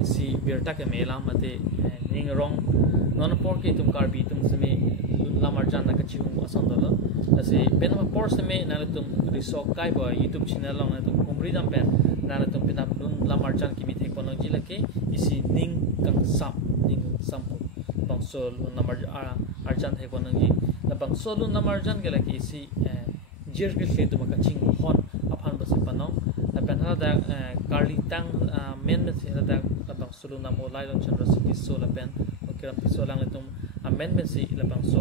isi birta ke mela mate ning rong non por ke tum karbi tum sme lamarjan na kachi hum asandala ase penma por sme na tum risok kai ba youtube channel long na tum kumri dam pen na tum pinap dun lamarjan ki mi thek panong ji lake isi ning sam bang sol namar arjan thek panong ji la bang sol namarjan ke lake isi jer ke se tum kaching hon aphan basi panong la pen ha da karli tang men me se da bang sol namo lailon chandra city so la pen kiram so lang tum amendment si la bang so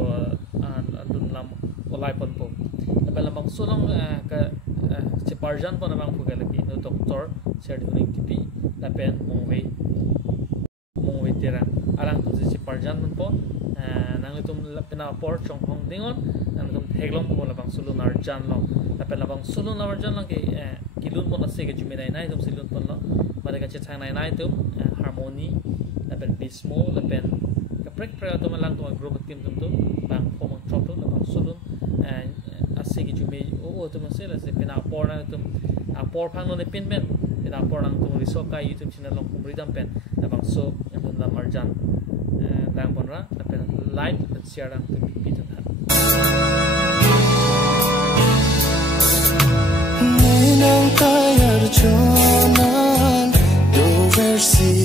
dun lam olai pon po la bang so long ka che parjan pon bang pu lagi no doctor certificate kipi la pen mongwe tera alang tu che parjan pon po nang tum la pena por chong hong dingon nang tum theglom po la bang sulun arjan long la pen la bang sulun arjan long ke kilun pon ase ke jumai nai tum silun pon lo mare ka che thang nai tum harmony la pen bismo la pen break to malang to group team tum bang form chop to bang sulun ase ki jumei o to masela se pena por na tum por phang no ne pin men pena por nang tum riso ka youtube channel long kumri dam pen bang so em dam arjan dang ponra pen like and share dang tum pi tan nang kayar chonan do versi